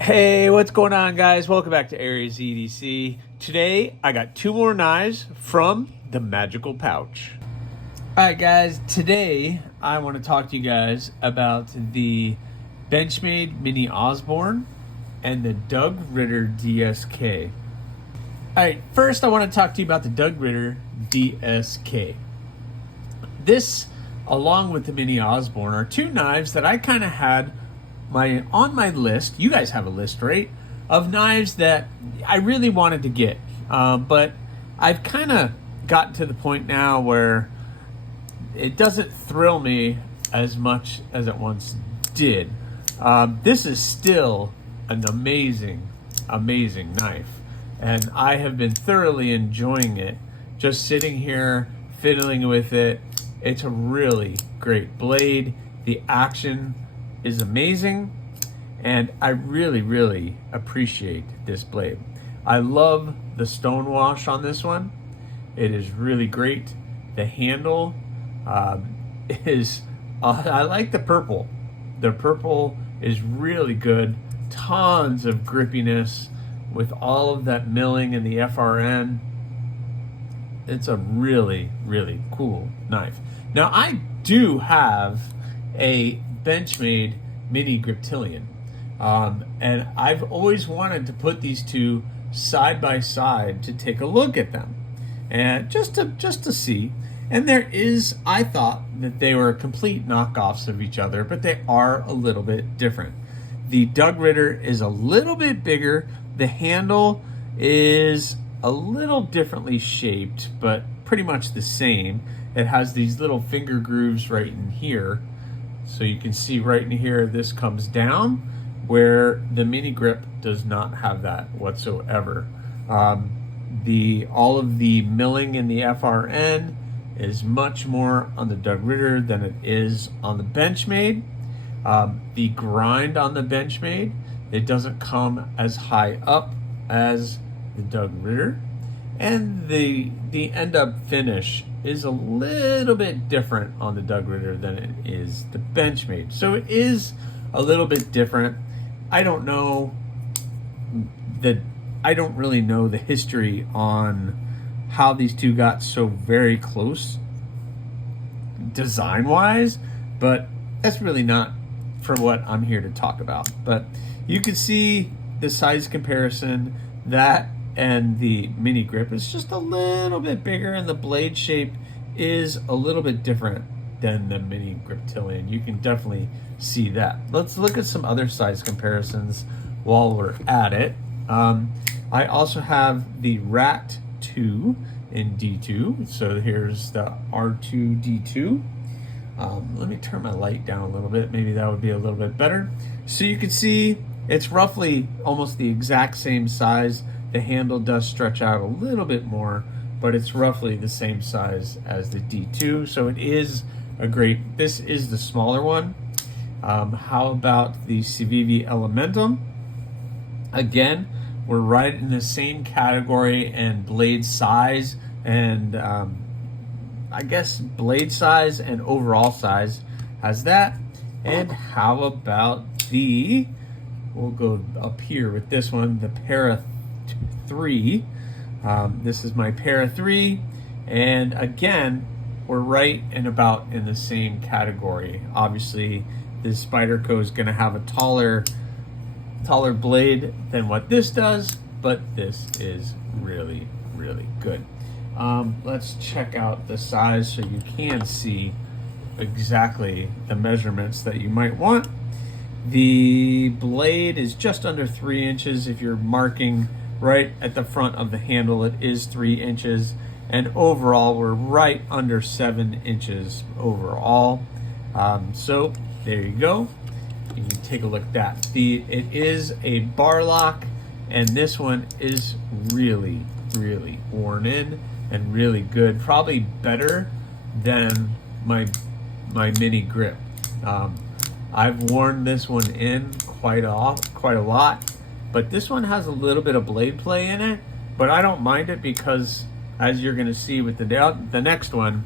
Hey, what's going on, guys? Welcome back to AriesEDC. Today, I got two more knives from the magical pouch. All right, guys, today I want to talk to you guys about the Benchmade Mini Osbourne and the Doug Ritter DSK. All right, first I want to talk to you about the Doug Ritter DSK. This, along with the Mini Osbourne, are two knives that I kind of had on my list. You guys have a list, right, of knives that I really wanted to get, but I've kind of gotten to the point now where it doesn't thrill me as much as it once did. This is still an amazing knife, and I have been thoroughly enjoying it, just sitting here fiddling with it. It's a really great blade. The action is amazing, and I really appreciate this blade. I love the stonewash on this one. It is really great. The handle is I like the purple. The purple is really good. Tons of grippiness with all of that milling in the FRN. It's a really cool knife. Now, I do have a Benchmade Mini Griptilian, and I've always wanted to put these two side by side to take a look at them, and just to see. And I thought that they were complete knockoffs of each other, but they are a little bit different. The Doug Ritter is a little bit bigger. The handle is a little differently shaped, but pretty much the same. It has these little finger grooves right in here. So you can see right in here, this comes down, where the Mini Grip does not have that whatsoever. All of the milling in the FRN is much more on the Doug Ritter than it is on the Benchmade. The grind on the Benchmade, it doesn't come as high up as the Doug Ritter. And the end up finish is a little bit different on the Doug Ritter than it is the Benchmade. So it is a little bit different. I don't really know the history on how these two got so very close design-wise, but that's really not for what I'm here to talk about. But you can see the size comparison. That and the Mini Grip is just a little bit bigger, and the blade shape is a little bit different than the Mini Griptilian. You can definitely see that. Let's look at some other size comparisons while we're at it. I also have the Rat 2 in D2. So here's the R2 D2. Let me turn my light down a little bit. Maybe that would be a little bit better. So you can see it's roughly almost the exact same size. The handle does stretch out a little bit more, but it's roughly the same size as the D2. So it is this is the smaller one. How about the Civivi Elementum? Again, we're right in the same category and blade size, and I guess blade size and overall size has that. And how about we'll go up here with this one, the Para 3. This is my Para 3, and again, we're right and about in the same category. Obviously, this Spyderco is going to have a taller blade than what this does, but this is really good. Let's check out the size so you can see exactly the measurements that you might want. The blade is just under 3 inches. If you're marking right at the front of the handle, it is 3 inches, and overall we're right under 7 inches overall. So there you go. You can take a look at that. It is a bar lock, and this one is really worn in and really good. Probably better than my Mini Grip. I've worn this one in quite a lot, but this one has a little bit of blade play in it, but I don't mind it because, as you're going to see with the next one,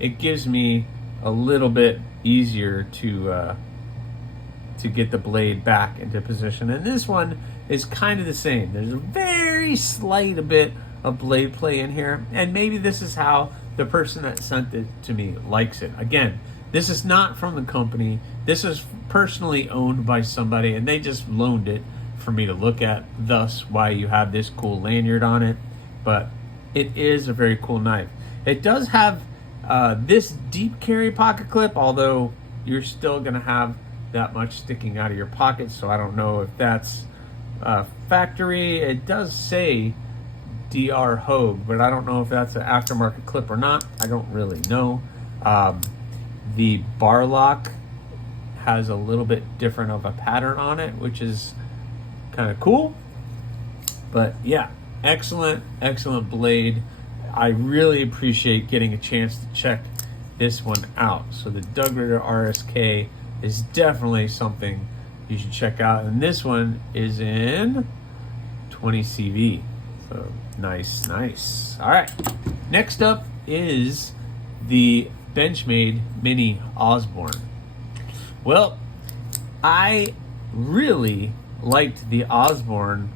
it gives me a little bit easier to to get the blade back into position. And this one is kind of the same. There's a very slight a bit of blade play in here, and maybe this is how the person that sent it to me likes it. Again, this is not from the company. This is personally owned by somebody, and they just loaned it for me to look at, thus why you have this cool lanyard on it. But it is a very cool knife. It does have this deep carry pocket clip, although you're still going to have that much sticking out of your pocket, so I don't know if that's factory. It does say DR Hogue, but I don't know if that's an aftermarket clip or not. I don't really know. The bar lock has a little bit different of a pattern on it, which is kind of cool. But yeah, excellent blade. I really appreciate getting a chance to check this one out. So the Doug Ritter RSK is definitely something you should check out, and this one is in 20 CV. So nice. All right, next up is the Benchmade Mini Osbourne. Well, I really liked the Osbourne,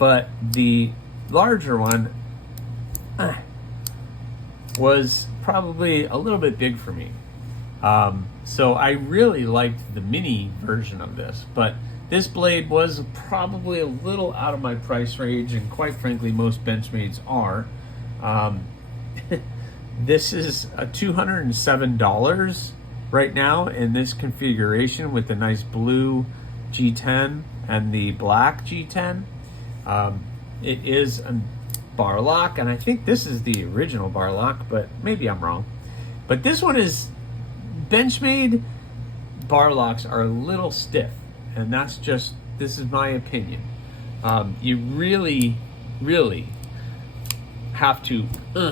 but the larger one was probably a little bit big for me. So I really liked the mini version of this, but this blade was probably a little out of my price range, and quite frankly, most Benchmades are. This is a $207 right now in this configuration with the nice blue G10 and the black G10. It is a bar lock, and I think this is the original bar lock, but maybe I'm wrong. But this one is, Benchmade bar locks are a little stiff, and that's just, this is my opinion. You really have to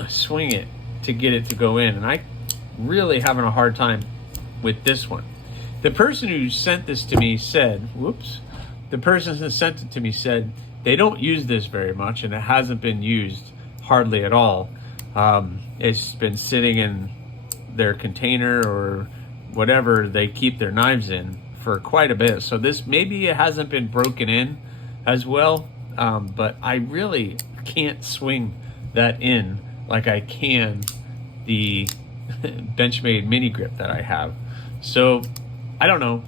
swing it to get it to go in, and I really having a hard time with this one. The person who sent this to me said, the person who sent it to me said they don't use this very much, and it hasn't been used hardly at all. It's been sitting in their container or whatever they keep their knives in for quite a bit. So this, maybe it hasn't been broken in as well, but I really can't swing that in like I can the Benchmade mini grip that I have. So I don't know,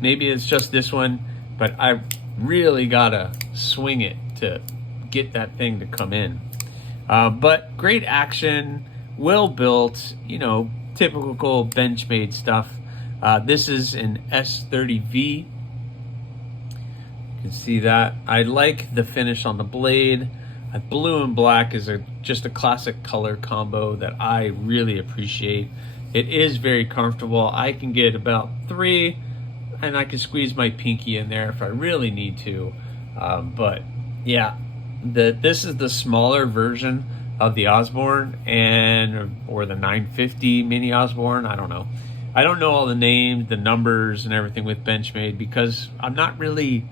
maybe it's just this one, but I really gotta swing it to get that thing to come in. But great action, well built, you know, typical Benchmade stuff. This is an S30V. You can see that. I like the finish on the blade. Blue and black is just a classic color combo that I really appreciate. It is very comfortable. I can get about 3, and I can squeeze my pinky in there if I really need to. But yeah, this is the smaller version of the Osbourne, or the 950 Mini Osbourne. I don't know. I don't know all the names, the numbers, and everything with Benchmade, because I'm not really,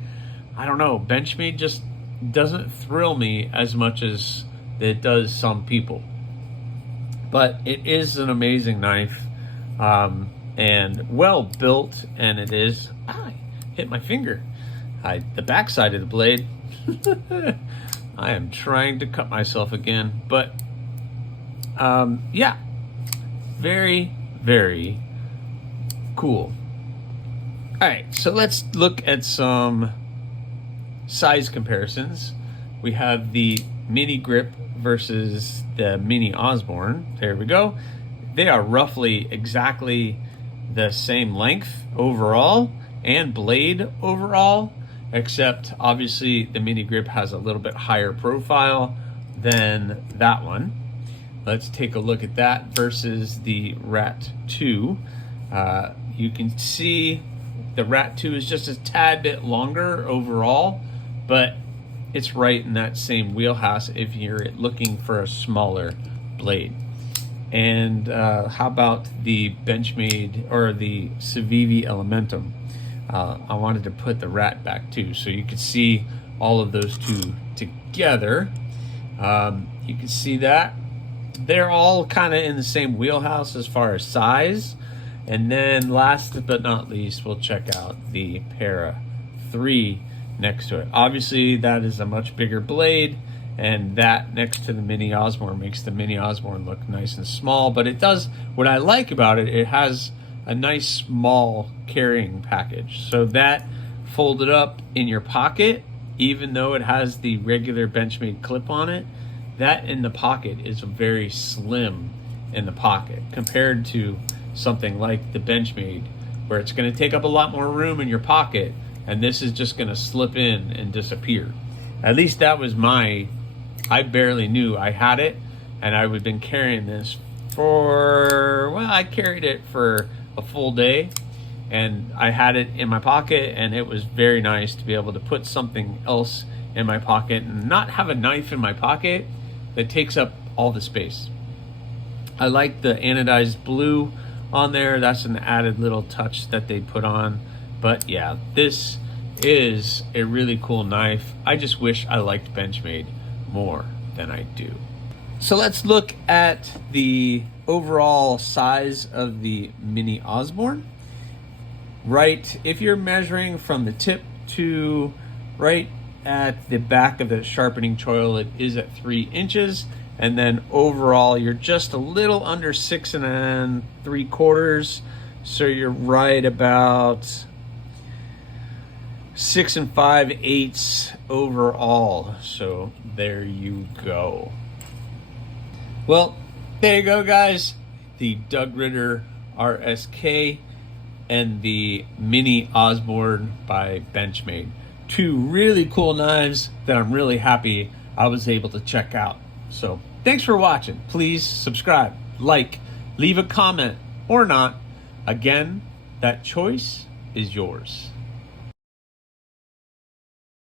I don't know, Benchmade just doesn't thrill me as much as it does some people. But it is an amazing knife, and well built, and it is, I hit my finger. The back side of the blade. I am trying to cut myself again, but yeah, very cool. All right, so let's look at some size comparisons. We have the mini grip versus the Mini Osbourne. There we go. They are roughly exactly the same length overall and blade overall, except obviously the mini grip has a little bit higher profile than that one. Let's take a look at that versus the Rat 2. You can see the Rat 2 is just a tad bit longer overall, but it's right in that same wheelhouse if you're looking for a smaller blade. And how about the Benchmade, or the Civivi Elementum? I wanted to put the Rat back too, so you can see all of those two together. You can see that they're all kind of in the same wheelhouse as far as size, And then last but not least, we'll check out the Para 3 next to it. Obviously, that is a much bigger blade, and that next to the Mini Osbourne makes the Mini Osbourne look nice and small. But it does, what I like about it, it has a nice small carrying package. So that folded up in your pocket, even though it has the regular Benchmade clip on it, that in the pocket is very slim in the pocket compared to something like the Benchmade, where it's going to take up a lot more room in your pocket, and this is just going to slip in and disappear. At least that was I barely knew I had it, and I've been carrying this for, well, I carried it for a full day, and I had it in my pocket, and it was very nice to be able to put something else in my pocket and not have a knife in my pocket that takes up all the space. I like the anodized blue on there. That's an added little touch that they put on. But yeah, this is a really cool knife. I just wish I liked Benchmade more than I do. So let's look at the overall size of the Mini Osbourne. Right, if you're measuring from the tip to right at the back of the sharpening choil, it is at 3 inches. And then overall, you're just a little under 6 3/4. So you're right about 6 5/8 overall. So there you go. Well, there you go, guys. The Doug Ritter RSK and the Mini Osbourne by Benchmade. 2 really cool knives that I'm really happy I was able to check out. So thanks for watching. Please subscribe, like, leave a comment or not. Again, that choice is yours.